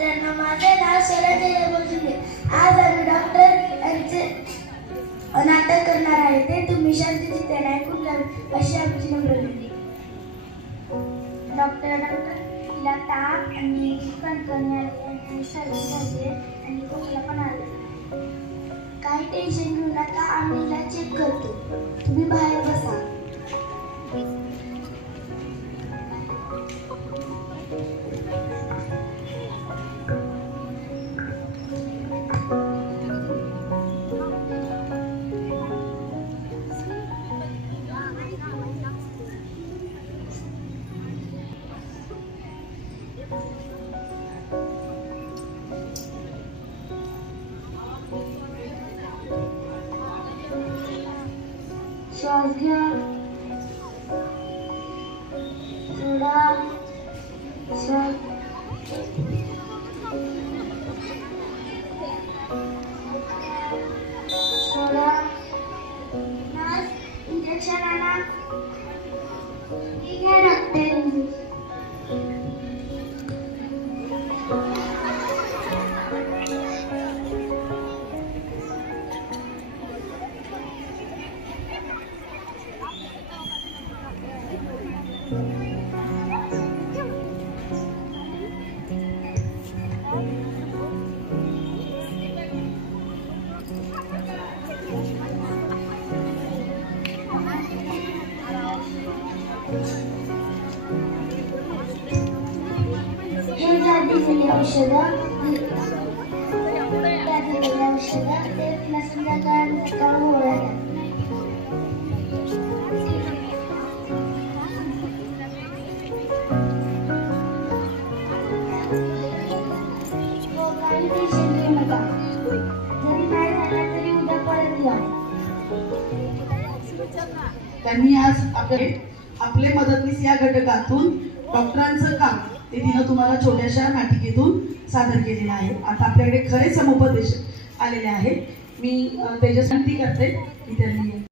मित्रांनो, माझे नाव शरद बोलते। आज आम्ही डॉक्टर यांचे नाटक करणार आहे। ते तुम्ही शांततेने ऐकून घ्यावे अशी आमची नम्र विनंती। डॉक्टर तिला ताप आणि कणकणी आली आणि सर्दी झाली आणि खोकला पण आला। काही टेन्शन घेऊ नका, आम्ही तिला चेक करतो। तुम्ही बाहेर बसा। श्वास घ्या, सोडा, श्वास सोडा। नर्स, इंजेक्शन आणा। ठीक आहे डॉक्टर। हे ज्या दिलेली औषधं ते तिला संध्याकाळ गोळ्या द्या। काही टेन्शन घेऊ नका, जरी नाही झालं तरी उद्या परत या। त्यांनी आज आपले मदतनीस या घटकातून डॉक्टरांचं काम ते तिनं तुम्हाला छोट्याशा नाटिकेतून सादर केलेलं आहे। आता आपल्याकडे खरे समुपदेशक आलेले आहेत। मी तेजस्वी करते की त्यांनी